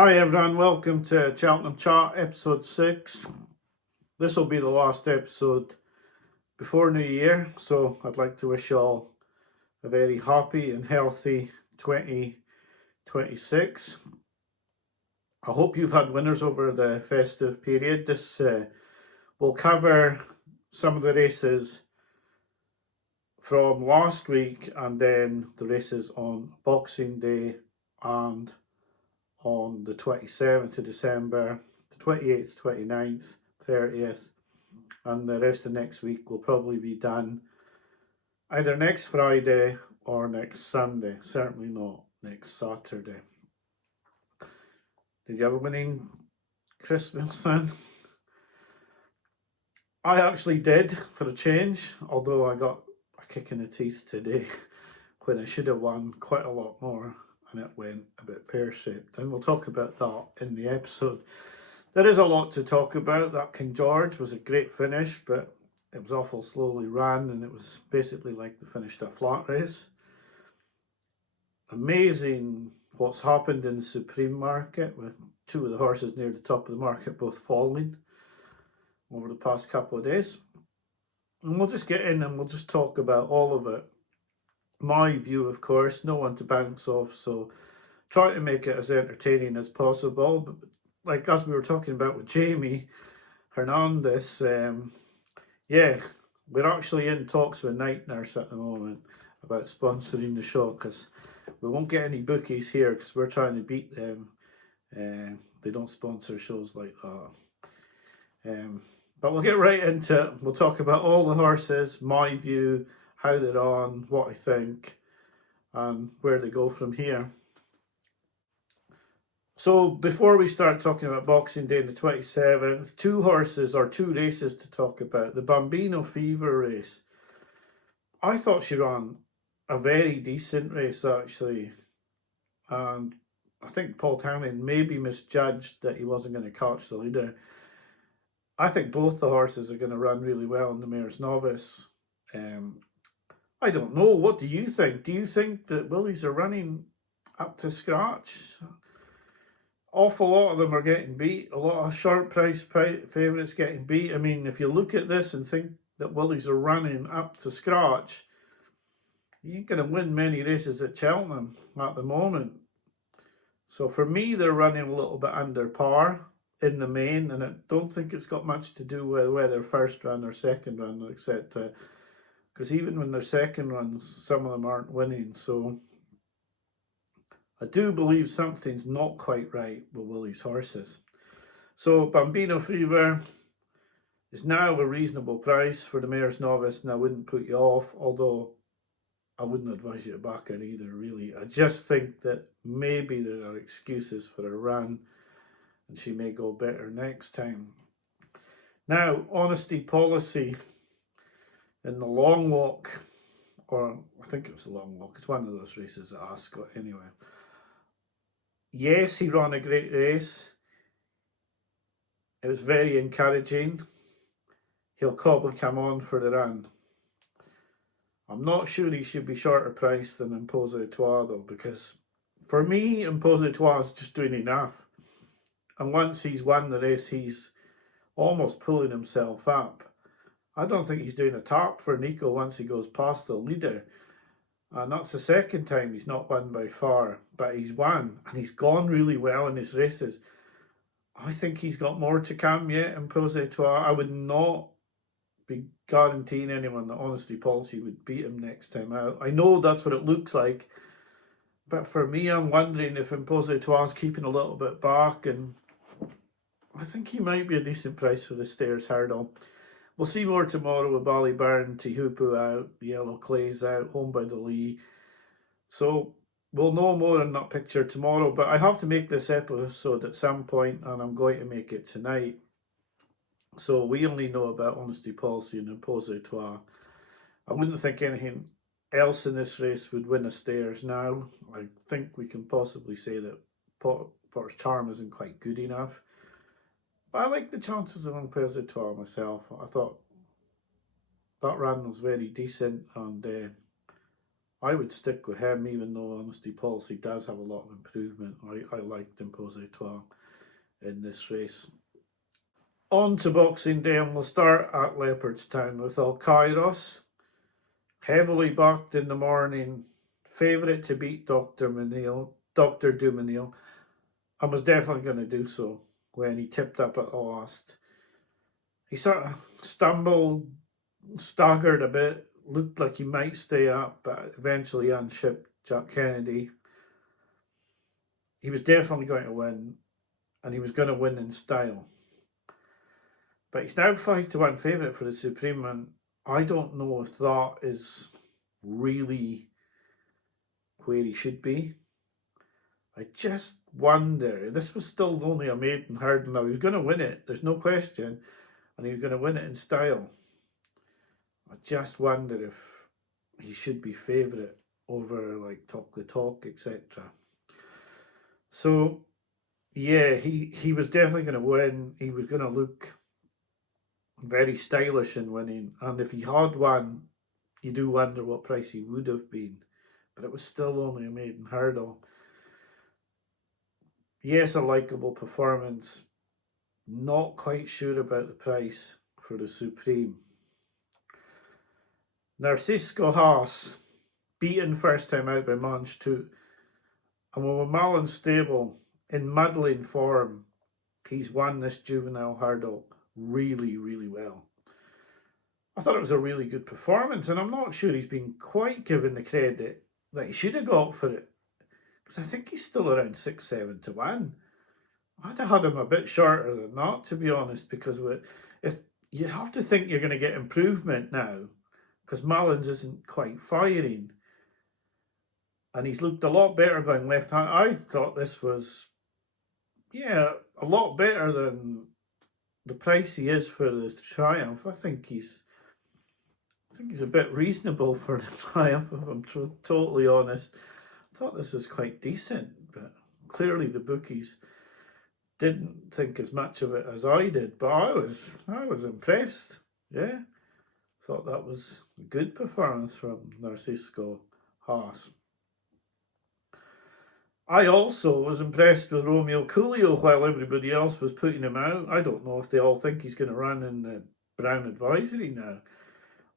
Hi everyone, welcome to Cheltenham Chat episode 6. This will be the last episode before New Year, so I'd like to wish you all a very happy and healthy 2026. I hope you've had winners over the festive period. This will cover some of the races from last week and then the races on Boxing Day and on the 27th of December, the 28th, 29th, 30th, and the rest of next week will probably be done either next Friday or next Sunday, certainly not next Saturday. Did you have a winning Christmas then? I actually did, for a change, although I got a kick in the teeth today when I should have won quite a lot more. And it went a bit pear-shaped, and we'll talk about that in the episode. There is a lot to talk about. That King George was a great finish, but it was awful slowly ran, and it was basically like they finished a flat race. Amazing what's happened in the Supreme Market, with two of the horses near the top of the market both falling over the past couple of days. And we'll just get in and we'll just talk about all of it. My view, of course, no one to bounce off, so try to make it as entertaining as possible. But like as we were talking about with Jamie Hernandez, we're actually in talks with Night Nurse at the moment about sponsoring the show, because we won't get any bookies here because we're trying to beat them. They don't sponsor shows like that. But we'll get right into it. We'll talk about all the horses, my view, how they're on, what I think, and where they go from here. So before we start talking about Boxing Day on the 27th, two races to talk about. The Bambino Fever race. I thought she ran a very decent race actually, and I think Paul Townend maybe misjudged that he wasn't going to catch the leader. I think both the horses are going to run really well in the Mayor's Novice. I don't know. What do you think? Do you think that Willies are running up to scratch? Awful lot of them are getting beat. A lot of short price favourites getting beat. I mean, if you look at this and think that Willies are running up to scratch, you ain't going to win many races at Cheltenham at the moment. So for me, they're running a little bit under par in the main, and I don't think it's got much to do with whether first run or second run, etc. Because even when they're second runs, some of them aren't winning. So I do believe something's not quite right with Willie's horses. So Bambino Fever is now a reasonable price for the Mayor's Novice, and I wouldn't put you off, although I wouldn't advise you to back her either, really. I just think that maybe there are excuses for a run, and she may go better next time. Now, Honesty Policy in the long walk, or I think it was a long walk, it's one of those races at Ascot anyway. Yes, he ran a great race. It was very encouraging. He'll probably come on for the run. I'm not sure he should be shorter priced than Imposé Trois though, because for me, Imposé Trois is just doing enough. And once he's won the race, he's almost pulling himself up. I don't think he's doing a tap for Nico once he goes past the leader. And that's the second time he's not won by far, but he's won, and he's gone really well in his races. I think he's got more to come yet, Imposé Trois. I would not be guaranteeing anyone that Honesty Policy would beat him next time out. I know that's what it looks like, but for me, I'm wondering if Imposé Trois is keeping a little bit back, and I think he might be a decent price for the Stayers hurdle. We'll see more tomorrow with Ballyburn, Tihupu out, Yellow Clay's out, Home by the Lee. So we'll know more on that picture tomorrow, but I have to make this episode at some point, and I'm going to make it tonight. So we only know about Honesty Policy and Imposé Trois. I wouldn't think anything else in this race would win a Stayers now. I think we can possibly say that Potter's Charm isn't quite good enough. But I like the chances of Imposé Trois myself. I thought that run was very decent, and I would stick with him, even though Honesty Policy does have a lot of improvement. I liked Impositoire in this race. On to Boxing Day, and we'll start at Leopardstown with Alkairos. Heavily backed in the morning, favourite to beat Dr. Dumanil, and was definitely going to do so when he tipped up at the last. He sort of stumbled, staggered a bit, looked like he might stay up, but eventually unshipped Jack Kennedy. He was definitely going to win, and he was going to win in style. But he's now 5-1 favourite for the Supreme, and I don't know if that is really where he should be. I just wonder, this was still only a maiden hurdle now, he was going to win it, there's no question, and he was going to win it in style. I just wonder if he should be favourite over like Talk the Talk, etc. So yeah, he was definitely going to win. He was going to look very stylish in winning, and if he had won, you do wonder what price he would have been, but it was still only a maiden hurdle. Yes, a likeable performance. Not quite sure about the price for the Supreme. Narcisco Haas, beaten first time out by Manch 2. And with Malin stable, in muddling form, he's won this juvenile hurdle really, really well. I thought it was a really good performance, and I'm not sure he's been quite given the credit that he should have got for it, because I think he's still around 6-7-1. I'd have had him a bit shorter than that, to be honest, because if you have to think you're going to get improvement now, because Mullins isn't quite firing, and he's looked a lot better going left hand. I thought this was, yeah, a lot better than the price he is for this Triumph. I think he's a bit reasonable for the Triumph, if I'm totally honest. I thought this was quite decent, but clearly the bookies didn't think as much of it as I did. But I was impressed. Yeah, thought that was a good performance from Narcisco Haas. I also was impressed with Romeo Coolio while everybody else was putting him out. I don't know if they all think he's going to run in the Brown Advisory now.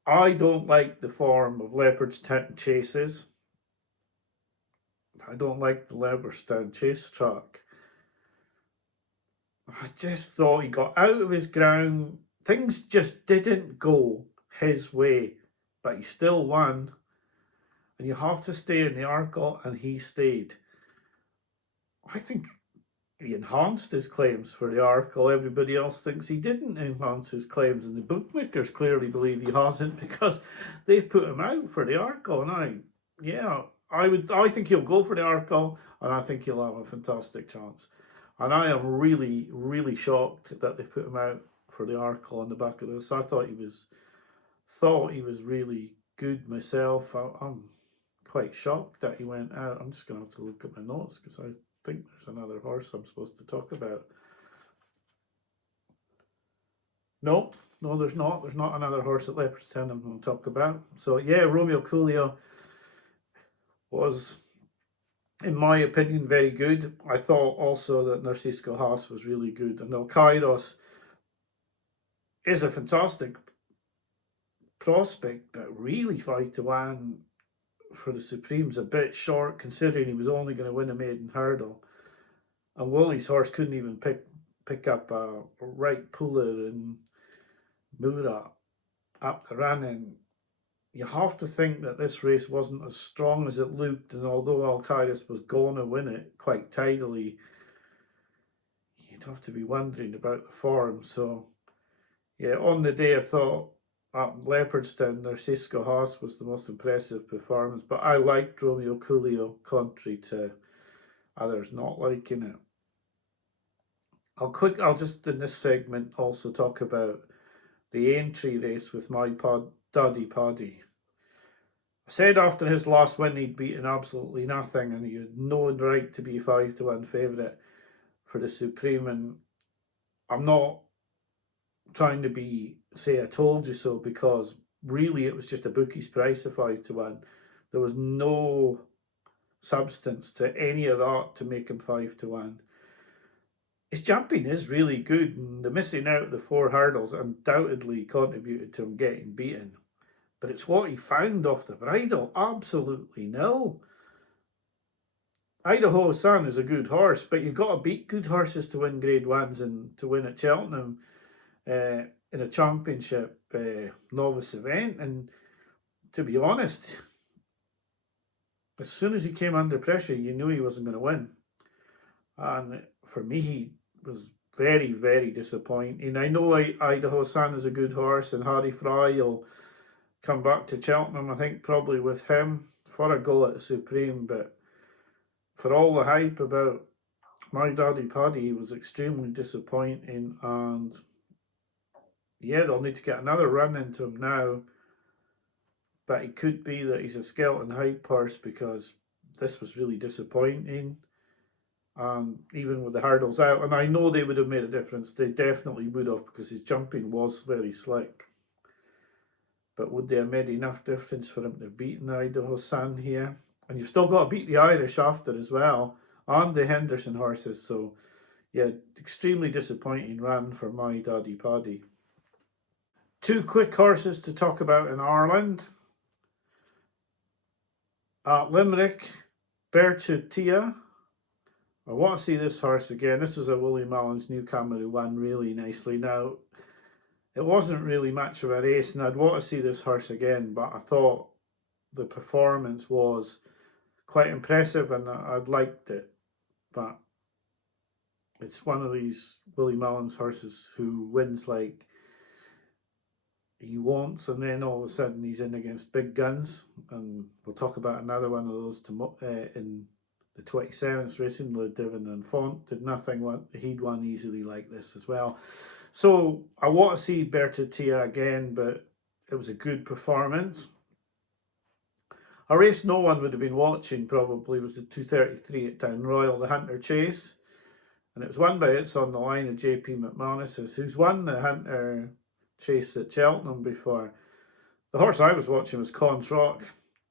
I don't like the form of Leopardstown chases. I don't like the Leopardstown chase track. I just thought he got out of his ground. Things just didn't go his way, but he still won. And you have to stay in the Arcot, and he stayed. I think he enhanced his claims for the Arcot. Everybody else thinks he didn't enhance his claims, and the bookmakers clearly believe he hasn't, because they've put him out for the Arcot. And I think he'll go for the Arcot, and I think he'll have a fantastic chance. And I am really, really shocked that they've put him out for the Arcot on the back of this. I thought he was really good myself. I'm quite shocked that he went out. I'm just going to have to look at my notes, because I think there's another horse I'm supposed to talk about. No, there's not. There's not another horse at Leopardstown I'm going to talk about. So yeah, Romeo Coolio was, in my opinion, very good. I thought also that Narcisco Haas was really good. And Alkairos is a fantastic prospect, but really 5-1 for the Supreme's a bit short, considering he was only going to win a maiden hurdle. And Woolley's horse couldn't even pick up a right puller in Murat up the running. You have to think that this race wasn't as strong as it looked, and although Alkairos was going to win it quite tidily, you'd have to be wondering about the form. So yeah, on the day I thought at Leopardstown, Narcisco Haas was the most impressive performance, but I liked Romeo Coolio, contrary to others not liking it. I'll just in this segment also talk about the Aintree race with my Daddy Paddy. I said after his last win he'd beaten absolutely nothing, and he had no right to be 5-1 favourite for the Supreme. And I'm not trying to say I told you so, because really it was just a bookie's price of 5-1. There was no substance to any of that to make him 5-1. His jumping is really good, and the missing out of the 4 hurdles undoubtedly contributed to him getting beaten. But it's what he found off the bridle, absolutely nil. Idaho Sun is a good horse, but you've got to beat good horses to win Grade 1s and to win at Cheltenham in a championship novice event. And to be honest, as soon as he came under pressure, you knew he wasn't going to win. And for me, he was very, very disappointing. I know Idaho Sun is a good horse, and Harry Fry will come back to Cheltenham, I think, probably with him for a go at the Supreme. But for all the hype about My Daddy Paddy, he was extremely disappointing. And yeah, they'll need to get another run into him now. But it could be that he's a skeleton hype horse, because this was really disappointing. Even with the hurdles out, and I know they would have made a difference. They definitely would have, because his jumping was very slick. But would they have made enough difference for him to have beaten Idaho Sun here? And you've still got to beat the Irish after as well, and the Henderson horses. So yeah, extremely disappointing run for My Daddy Paddy. 2 quick horses to talk about in Ireland. At Limerick, Berchutia. I want to see this horse again. This is a Willie Mullins newcomer who won really nicely. Now, it wasn't really much of a race, and I'd want to see this horse again, but I thought the performance was quite impressive, and I'd liked it. But it's one of these Willie Mullins horses who wins like he wants, and then all of a sudden he's in against big guns. And we'll talk about another one of those in the 27th racing. Le Divin and Font did nothing. He'd won easily like this as well. So I want to see Berchutia again, but it was a good performance. A race no one would have been watching probably was the 2:33 at Down Royal, the Hunter Chase. And it was won by It's on the Line of JP McManus, who's won the Hunter Chase at Cheltenham before. The horse I was watching was Controck.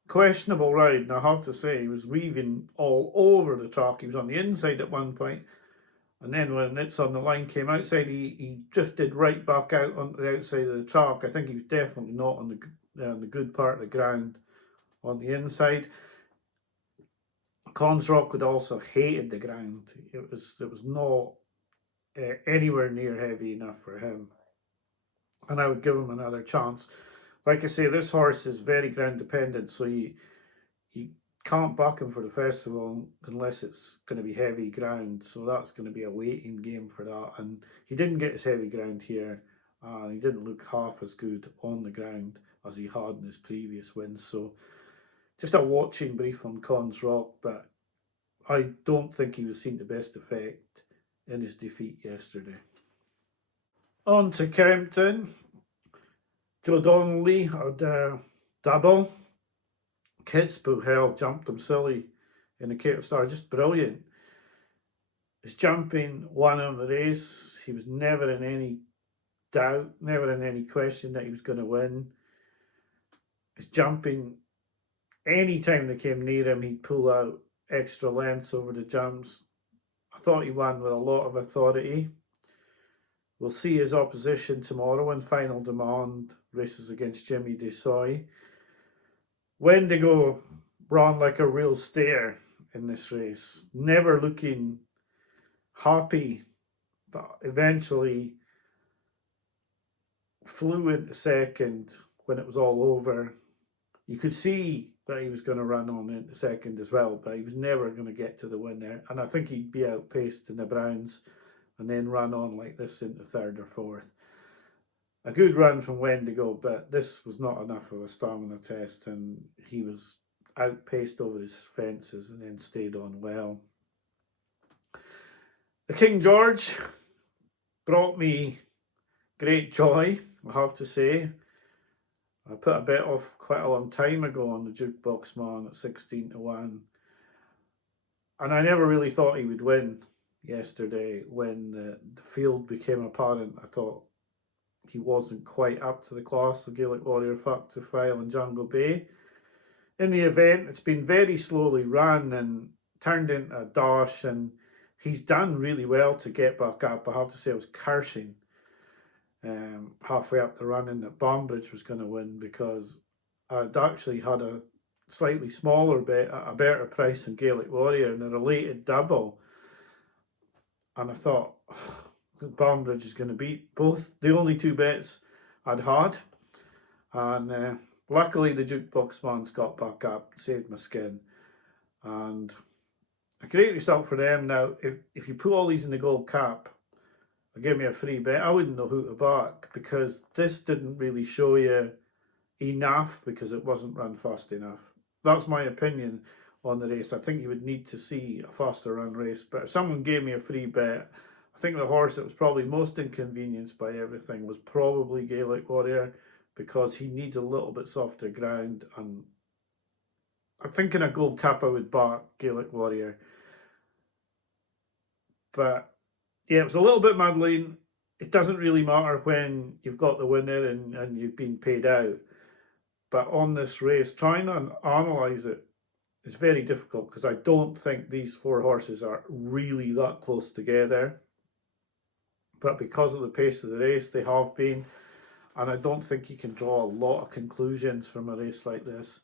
Questionable ride, and I have to say, he was weaving all over the track. He was on the inside at one point, and then when It's on the Line came outside, he drifted right back out onto the outside of the track. I think he was definitely not on the good part of the ground on the inside. Consrock would also have hated the ground. It was not anywhere near heavy enough for him, and I would give him another chance. Like I say, this horse is very ground dependent, so you can't back him for the festival unless it's going to be heavy ground. So that's going to be a waiting game for that. And he didn't get his heavy ground here. He didn't look half as good on the ground as he had in his previous wins. So just a watching brief on Consrock, but I don't think he was seen to best effect in his defeat yesterday. On to Kempton. Joe Donnelly had a double. Kitzbühel Hell jumped him silly in the Cape Star, just brilliant. His jumping won him the race. He was never in any doubt, never in any question that he was going to win. His jumping, any time they came near him, he'd pull out extra lengths over the jumps. I thought he won with a lot of authority. We'll see his opposition tomorrow in Final Demand, races against Jimmy Desoy. Wendigo ran like a real stare in this race, never looking happy, but eventually flew into second when it was all over. You could see that he was going to run on into second as well, but he was never going to get to the winner. And I think he'd be outpaced in the Browns and then run on like this into third or fourth. A good run from Wendigo, but this was not enough of a stamina test, and he was outpaced over his fences and then stayed on well. The King George brought me great joy, I have to say. I put a bet off quite a long time ago on the Jukebox Man at 16-1. And I never really thought he would win yesterday. When the field became apparent, I thought he wasn't quite up to the class of Gaelic Warrior, Factor File and Django Bay. in the event, it's been very slowly run and turned into a dash, and he's done really well to get back up. I have to say, I was cursing halfway up the run that Bambridge was going to win, because I'd actually had a slightly smaller bet at a better price than Gaelic Warrior in a related double, and I thought, oh, Bambridge is going to beat both the only two bets I'd had, and luckily the jukebox man's got back up, saved my skin, and a great result for them. Now, if you put all these in the gold cap or give me a free bet, I wouldn't know who to back, because this didn't really show you enough, because it wasn't run fast enough. That's my opinion on the race. I think you would need to see a faster run race, but if someone gave me a free bet, I think the horse that was probably most inconvenienced by everything was probably Gaelic Warrior, because he needs a little bit softer ground, and I think in a gold cap I would back Gaelic Warrior. But yeah, it was a little bit muddling. It doesn't really matter when you've got the winner and you've been paid out. But on this race, trying to analyse it is very difficult, because I don't think these four horses are really that close together. But because of the pace of the race, they have been. And I don't think you can draw a lot of conclusions from a race like this.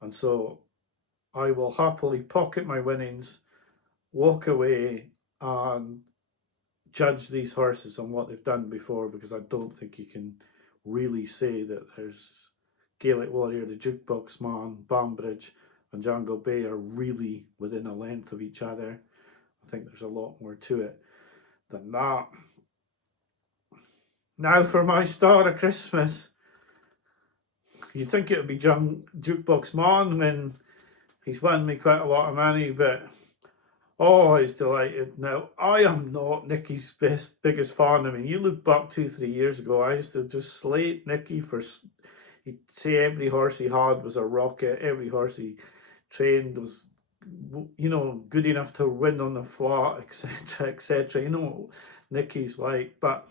And so I will happily pocket my winnings, walk away, and judge these horses on what they've done before, because I don't think you can really say that there's Gaelic Warrior, the Jukebox Man, Bambridge and Jangle Bay are really within a length of each other. I think there's a lot more to it than that. Now for my star of Christmas. You'd think it would be Jukebox Man, when he's won me quite a lot of money, but oh, he's delighted. Now, I am not Nicky's biggest fan. I mean, you look back 2-3 years ago, I used to just slate Nicky for, he'd say every horse he had was a rocket, every horse he trained was, you know, good enough to win on the flat, etc., etc. You know what Nicky's like, but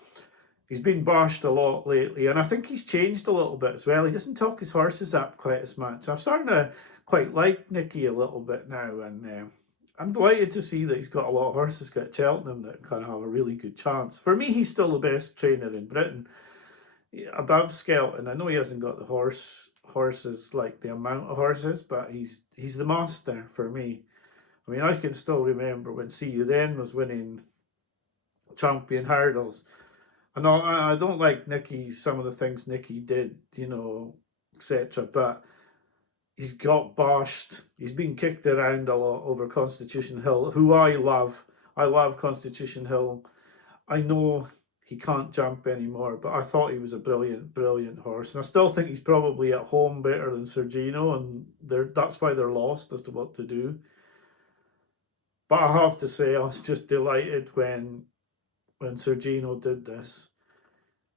he's been bashed a lot lately, and I think he's changed a little bit as well. He doesn't talk his horses up quite as much. I'm starting to quite like Nicky a little bit now, and I'm delighted to see that he's got a lot of horses at Cheltenham that can have a really good chance. For me, he's still the best trainer in Britain, above Skelton. I know he hasn't got the horses, like the amount of horses, but he's the master for me. I mean, I can still remember when See You Then was winning champion hurdles. I don't like Nicky, some of the things Nicky did, you know, etc. But he's got bashed. He's been kicked around a lot over Constitution Hill, who I love. I love Constitution Hill. I know he can't jump anymore, but I thought he was a brilliant, brilliant horse. And I still think he's probably at home better than Sir GINO, and that's why they're lost as to what to do. But I have to say, I was just delighted when Sir GINO did this.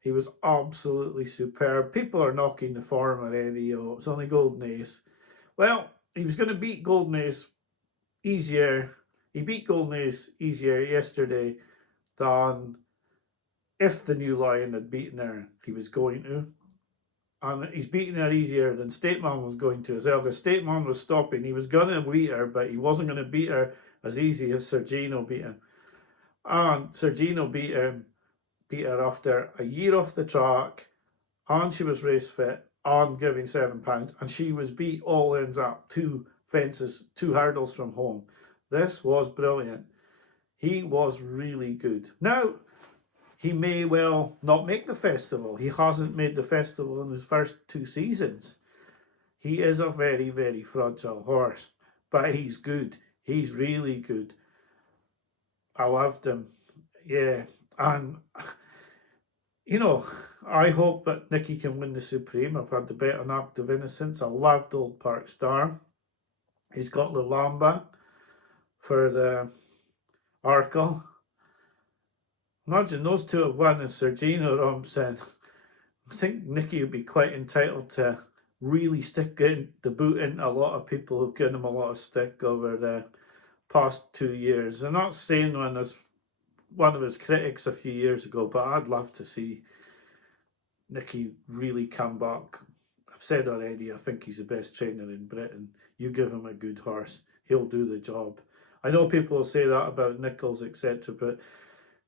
He was absolutely superb. People are knocking the form already. Oh, it's only Golden Ace. Well, he was going to beat Golden Ace easier. He beat Golden Ace easier yesterday than if the New Lion had beaten her, he was going to. And he's beating her easier than Stateman was going to as well. Because Stateman was stopping. He was going to beat her, but he wasn't going to beat her as easy as Sir GINO beat him. And Sir GINO beat her after a year off the track, and she was race fit and giving £7, and she was beat all ends up, 2 fences, 2 hurdles from home. This was brilliant. He was really good. Now, he may well not make the festival. He hasn't made the festival in his first 2 seasons. He is a very, very fragile horse, but he's good. He's really good. I loved him. Yeah, and you know, I hope that Nicky can win the Supreme. I've had the bet on Act of Innocence. I loved Old Park Star. He's got Lulamba for the Arkle. Imagine those two have won and Sir GINO romps in. I think Nicky would be quite entitled to really stick the boot into a lot of people who've given him a lot of stick over the past 2 years. I'm not saying one as one of his critics a few years ago, but I'd love to see Nicky really come back I've said already, I think he's the best trainer in Britain. You give him a good horse, he'll do the job. I know people will say that about Nichols, etc., but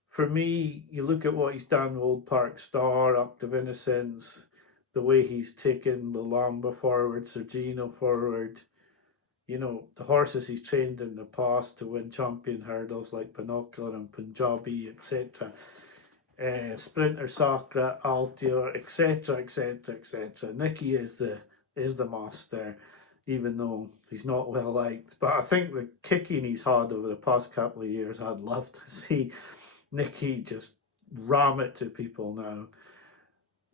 for me, you look at what he's done with Old Park Star, Octave Innocence, the way he's taken the Lamba forward, Sir GINO forward, you know, the horses he's trained in the past to win champion hurdles like Binocular and Punjabi, etc. Sprinter Sacra, Altior, etc., etc., etc. Nicky is the master, even though he's not well liked. But I think the kicking he's had over the past couple of years, I'd love to see Nicky just ram it to people now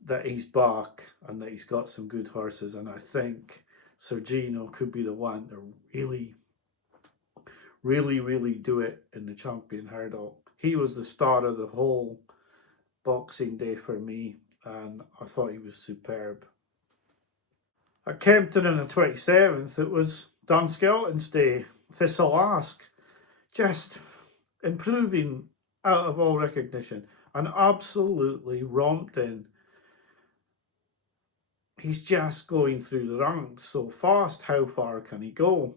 that he's back and that he's got some good horses. And I think Sir GINO could be the one to really do it in the champion hurdle. He was the star of the whole Boxing Day for me, and I thought he was superb. At Kempton on the 27th, it was Dan Skelton's day. Thistle Ask, just improving out of all recognition and absolutely romped in. He's just going through the ranks so fast. How far can he go?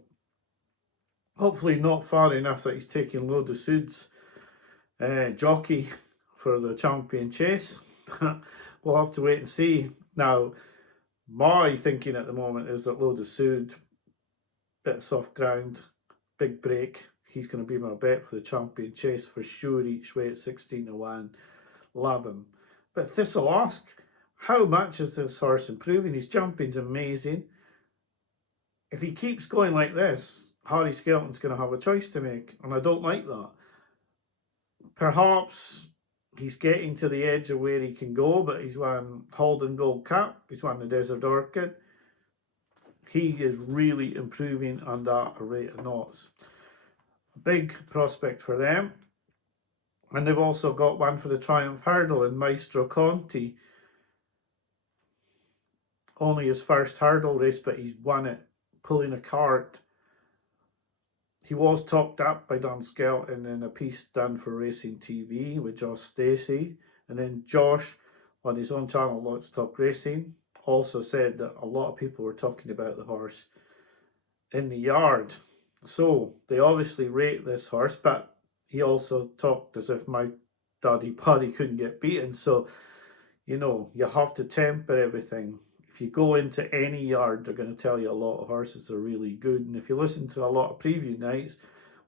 Hopefully not far enough that he's taking Load of Suds jockey for the champion chase. We'll have to wait and see. Now, my thinking at the moment is that Load of Sud, bit of soft ground, big break. He's going to be my bet for the champion chase for sure each way at 16-1. Love him. But Thistle Ask, how much is this horse improving? His jumping's amazing. If he keeps going like this, Harry Skelton's going to have a choice to make, and I don't like that. Perhaps he's getting to the edge of where he can go, but he's won Halden Gold Cup, he's won the Desert Orchid. He is really improving on that rate of knots. Big prospect for them. And they've also got one for the Triumph Hurdle in Maestro Conti. Only his first hurdle race, but he's won it pulling a cart. He was talked up by Dan Skelton in a piece done for Racing TV with Josh Stacey. And then Josh, on his own channel, Let's Talk Racing, also said that a lot of people were talking about the horse in the yard. So they obviously rate this horse, but he also talked as if my daddy Paddy couldn't get beaten. So, you know, you have to temper everything. If you go into any yard, they're going to tell you a lot of horses are really good. And if you listen to a lot of preview nights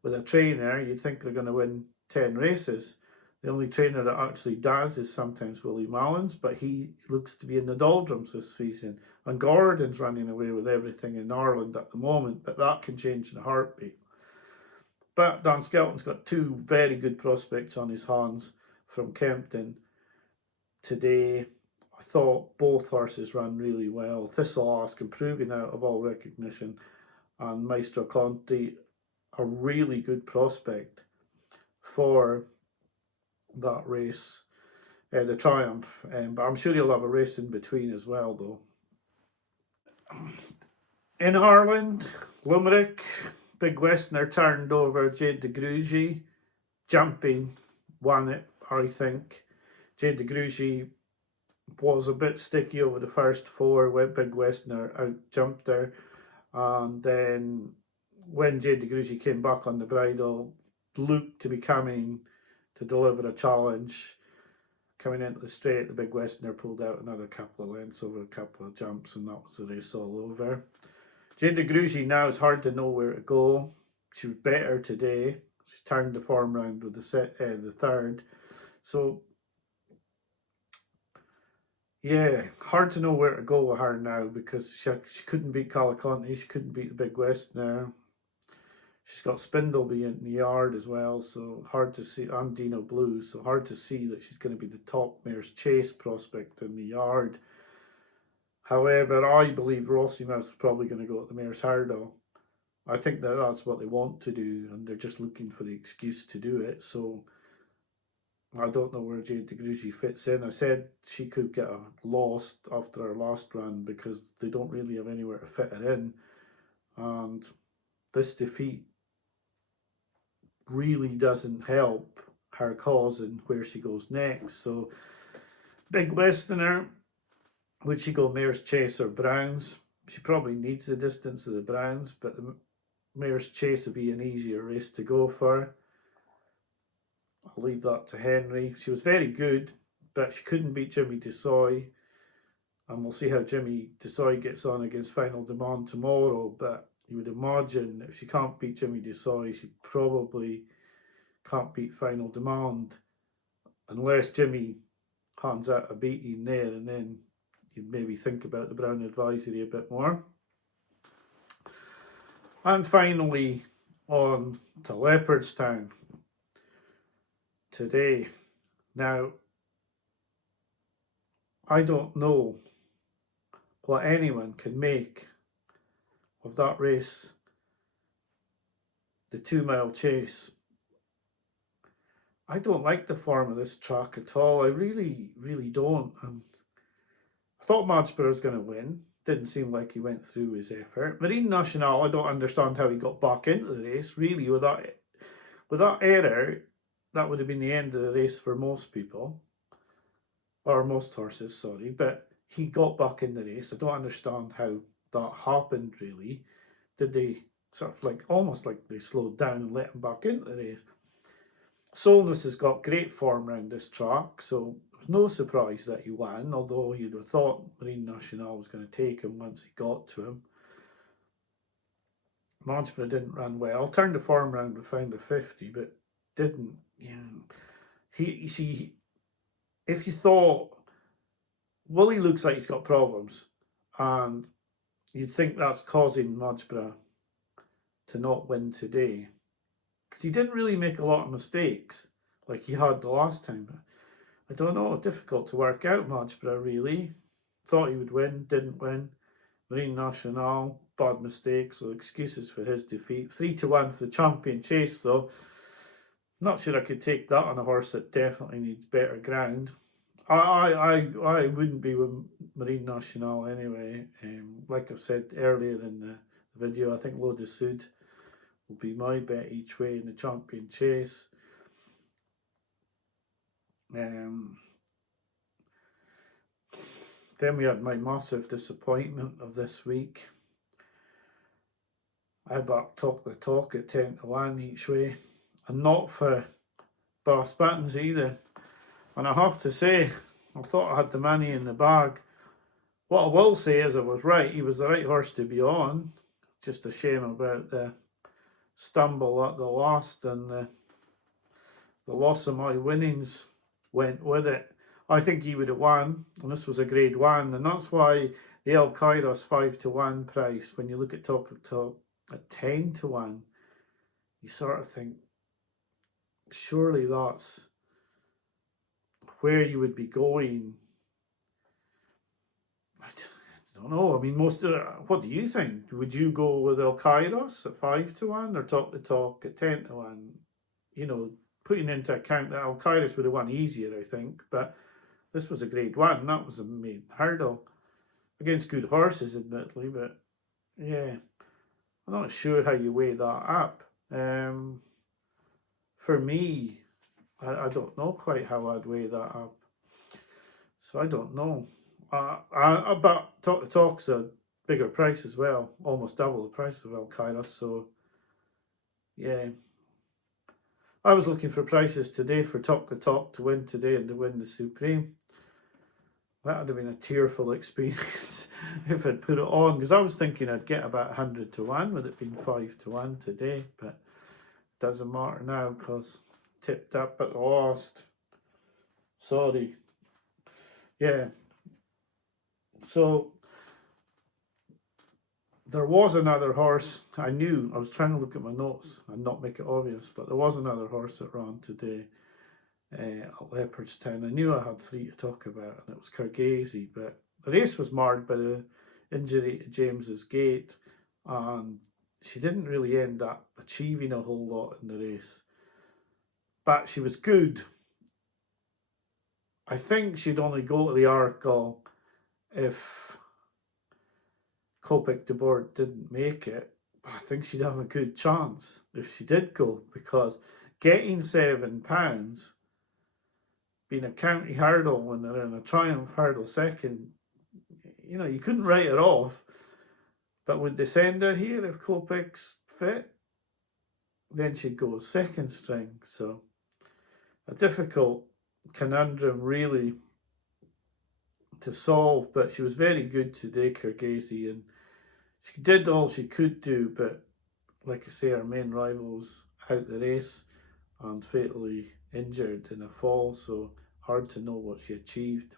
with a trainer, you'd think they're going to win 10 races. The only trainer that actually does is sometimes Willie Mullins, but he looks to be in the doldrums this season. And Gordon's running away with everything in Ireland at the moment, but that can change in a heartbeat. But Dan Skelton's got two very good prospects on his hands from Kempton today. I thought both horses ran really well. Thistle Ask improving out of all recognition, and Maestro Conti, a really good prospect for that race, the Triumph. But I'm sure he'll have a race in between as well, though. In Ireland, Limerick, Big Westerner turned over Jade de Grugy. Jumping won it, I think. Jade de Grugy was a bit sticky over the first four when Big Westerner out jumped her, and then when Jade de Grugy came back on the bridle, looked to be coming to deliver a challenge. Coming into the straight, the Big Westerner pulled out another couple of lengths over a couple of jumps, and that was the race all over. Jade de Grugy now is hard to know where to go. She was better today. She turned the form round with the third. So yeah, hard to know where to go with her now, because she couldn't beat Calaconte, she couldn't beat the Big Westerner. She's got Spindleby in the yard as well, so hard to see, and Dino Blue, so hard to see that she's going to be the top mare's chase prospect in the yard. However, I believe Rossymouth's probably going to go at the mare's hurdle. I think that that's what they want to do, and they're just looking for the excuse to do it. So I don't know where Jade de Grugy fits in. I said she could get lost after her last run because they don't really have anywhere to fit her in. And this defeat really doesn't help her cause and where she goes next. So Big Westerner, Would she go Mare's Chase or Browns? She probably needs the distance of the Browns, but the Mare's Chase would be an easier race to go for. I'll leave that to Henry. She was very good, but she couldn't beat Jimmy Desoy. And we'll see how Jimmy Desoy gets on against Final Demand tomorrow. But you would imagine if she can't beat Jimmy Desoy, she probably can't beat Final Demand. Unless Jimmy hands out a beating there, and then you'd maybe think about the Brown Advisory a bit more. And finally, on to Leopardstown today. Now, I don't know what anyone can make of that race, the 2 mile chase. I don't like the form of this track at all. I really, really don't. I thought Marchborough was going to win. Didn't seem like he went through his effort. Marine National, I don't understand how he got back into the race. Really, with that error, that would have been the end of the race for most people. Or most horses, sorry. But he got back in the race. I don't understand how that happened, really. Did they sort of like, almost like they slowed down and let him back into the race? Solness has got great form around this track, so it was no surprise that he won, although you'd have thought Marine National was going to take him once he got to him. Marchborough didn't run well. Turned the form round and found a 50, but didn't. You see, if you thought, Willie looks like he's got problems, and you'd think that's causing Marchborough to not win today. Because he didn't really make a lot of mistakes like he had the last time. But I don't know, difficult to work out Marchborough really. Thought he would win, didn't win. Marine National, bad mistake, so excuses for his defeat. 3-1 for the champion chase though. Not sure I could take that on a horse that definitely needs better ground. I wouldn't be with Marine National anyway. Like I've said earlier in the video, I think L'Eau de Sud will be my bet each way in the champion chase. Then we had my massive disappointment of this week. I backed Talk the Talk at 10-1 each way, and not for Brass Buttons either. And I have to say, I thought I had the money in the bag. What I will say is I was right. He was the right horse to be on. Just a shame about the stumble at the last, and the loss of my winnings went with it. I think he would have won, and this was a grade 1, and that's why the El Kairos 5-1 price, when you look at Talk of Talk at 10-1, you sort of think, surely that's where you would be going. I don't know. I mean, what do you think? Would you go with El Kairos at 5-1 or Talk the Talk at 10-1? You know, putting into account that El Kairos would have won easier, I think, but this was a grade 1. That was a main hurdle against good horses, admittedly, but yeah, I'm not sure how you weigh that up. For me, I don't know quite how I'd weigh that up. So I don't know. But Talk the Talk's a bigger price as well, almost double the price of El Kairos. So yeah, I was looking for prices today for Talk the Talk to win today and to win the Supreme. That would have been a tearful experience if I'd put it on, because I was thinking I'd get about 100-1 with it being 5-1 today, but it doesn't matter now because tipped up at the last. Sorry. Yeah. So there was another horse. I was trying to look at my notes and not make it obvious, but there was another horse that ran today at Leopardstown. I knew I had 3 to talk about, and it was Kyrgyz, but the race was marred by the injury to James's gate, and she didn't really end up achieving a whole lot in the race. But she was good. I think she'd only go to the Arkle if Kopik de Board didn't make it. But I think she'd have a good chance if she did go, because getting £7, being a county hurdle when they're in a Triumph hurdle second, you know, you couldn't write her off. But would they send her here if Kopech's fit? Then she'd go second string. So a difficult conundrum, really, to solve. But she was very good today, Kyrgyzstan, and she did all she could do. But like I say, our main rival's out the race and fatally injured in a fall, so hard to know what she achieved.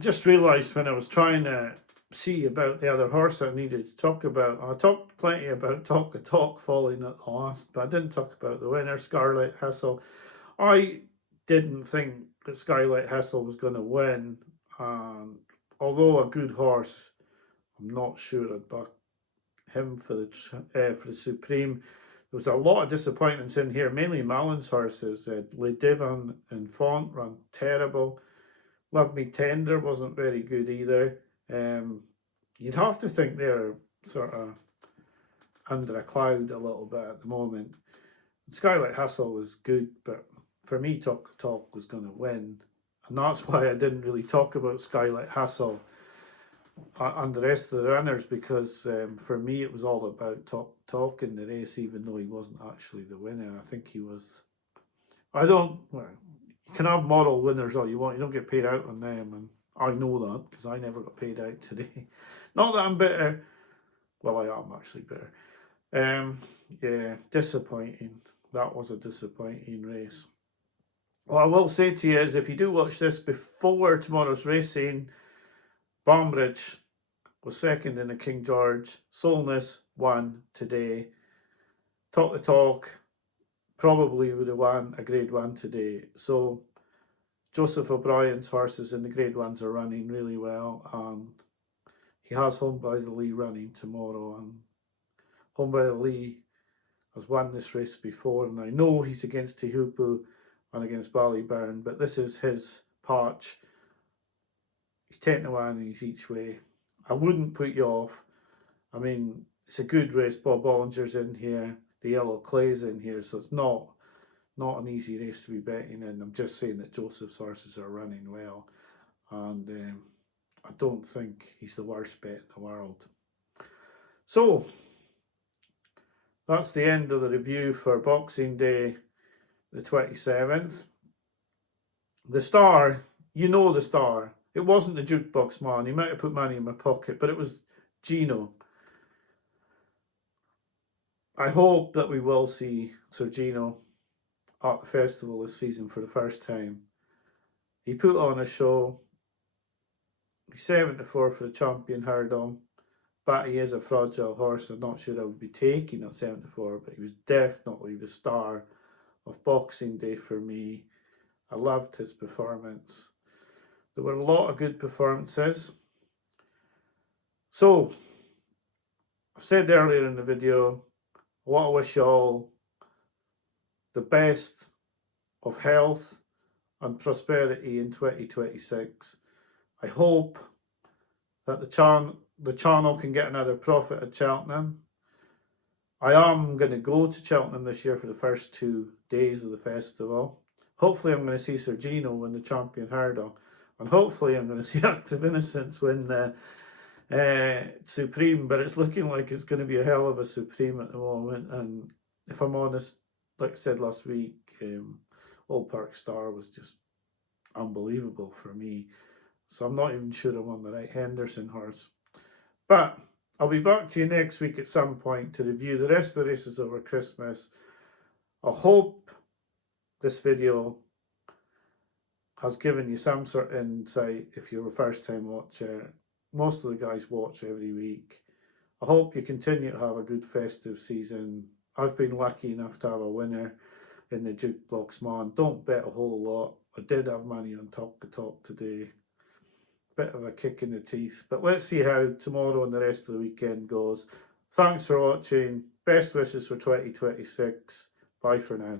Just realised when I was trying to see about the other horse I needed to talk about, I talked plenty about Talk the Talk falling at the last, but I didn't talk about the winner, Scarlet Hissel. I didn't think that Scarlet Hissel was going to win, and although a good horse, I'm not sure I'd back him for the Supreme. There was a lot of disappointments in here, mainly Mallin's horses. Le Divan and Font ran terrible. Love Me Tender wasn't very good either. You'd have to think they're sort of under a cloud a little bit at the moment. Scarlet Hissel was good, but for me, Talk the Talk was going to win. And that's why I didn't really talk about Scarlet Hissel and the rest of the runners, because for me it was all about Talk in the race, even though he wasn't actually the winner. I think he was. You can have moral winners all you want. You don't get paid out on them, and I know that because I never got paid out today. Not that I'm bitter. Well, I am actually bitter. Yeah, disappointing. That was a disappointing race. What I will say to you is, if you do watch this before tomorrow's racing, Barnbridge was second in the King George. Solness won today. Talk the Talk probably would have won a Grade 1 today. So Joseph O'Brien's horses in the Grade 1s are running really well, and he has Home by the Lee running tomorrow, and Home by the Lee has won this race before, and I know he's against Tehupu and against Ballyburn, but this is his patch. He's 10-1 and he's each way. I wouldn't put you off. I mean, it's a good race. Bob Bollinger's in here. The Yellow Clay's in here, so it's not an easy race to be betting in. I'm just saying that Joseph's horses are running well, and I don't think he's the worst bet in the world. So that's the end of the review for Boxing Day, the 27th. The star, you know the star. It wasn't the jukebox man. He might have put money in my pocket, but it was GINO. I hope that we will see Sir GINO at the festival this season for the first time. He put on a show. He's 7-4 for the champion hurdle, but he is a fragile horse. I'm not sure I would be taking at 7-4, but he was definitely the star of Boxing Day for me. I loved his performance. There were a lot of good performances. So, I've said earlier in the video, I want to wish you all the best of health and prosperity in 2026. I hope that the channel can get another profit at Cheltenham. I am going to go to Cheltenham this year for the first 2 days of the festival. Hopefully I'm going to see Sir GINO win the champion hurdle. And hopefully I'm going to see Active Innocence win the Supreme. But it's looking like it's going to be a hell of a Supreme at the moment. And if I'm honest, like I said last week, Old Park Star was just unbelievable for me. So I'm not even sure I'm on the right Henderson horse. But I'll be back to you next week at some point to review the rest of the races over Christmas. I hope this video has given you some sort of insight if you're a first time watcher. Most of the guys watch every week. I hope you continue to have a good festive season. I've been lucky enough to have a winner in the Jukebox Man. Don't bet a whole lot. I did have money on Talk the Talk today. Bit of a kick in the teeth. But let's see how tomorrow and the rest of the weekend goes. Thanks for watching. Best wishes for 2026. Bye for now.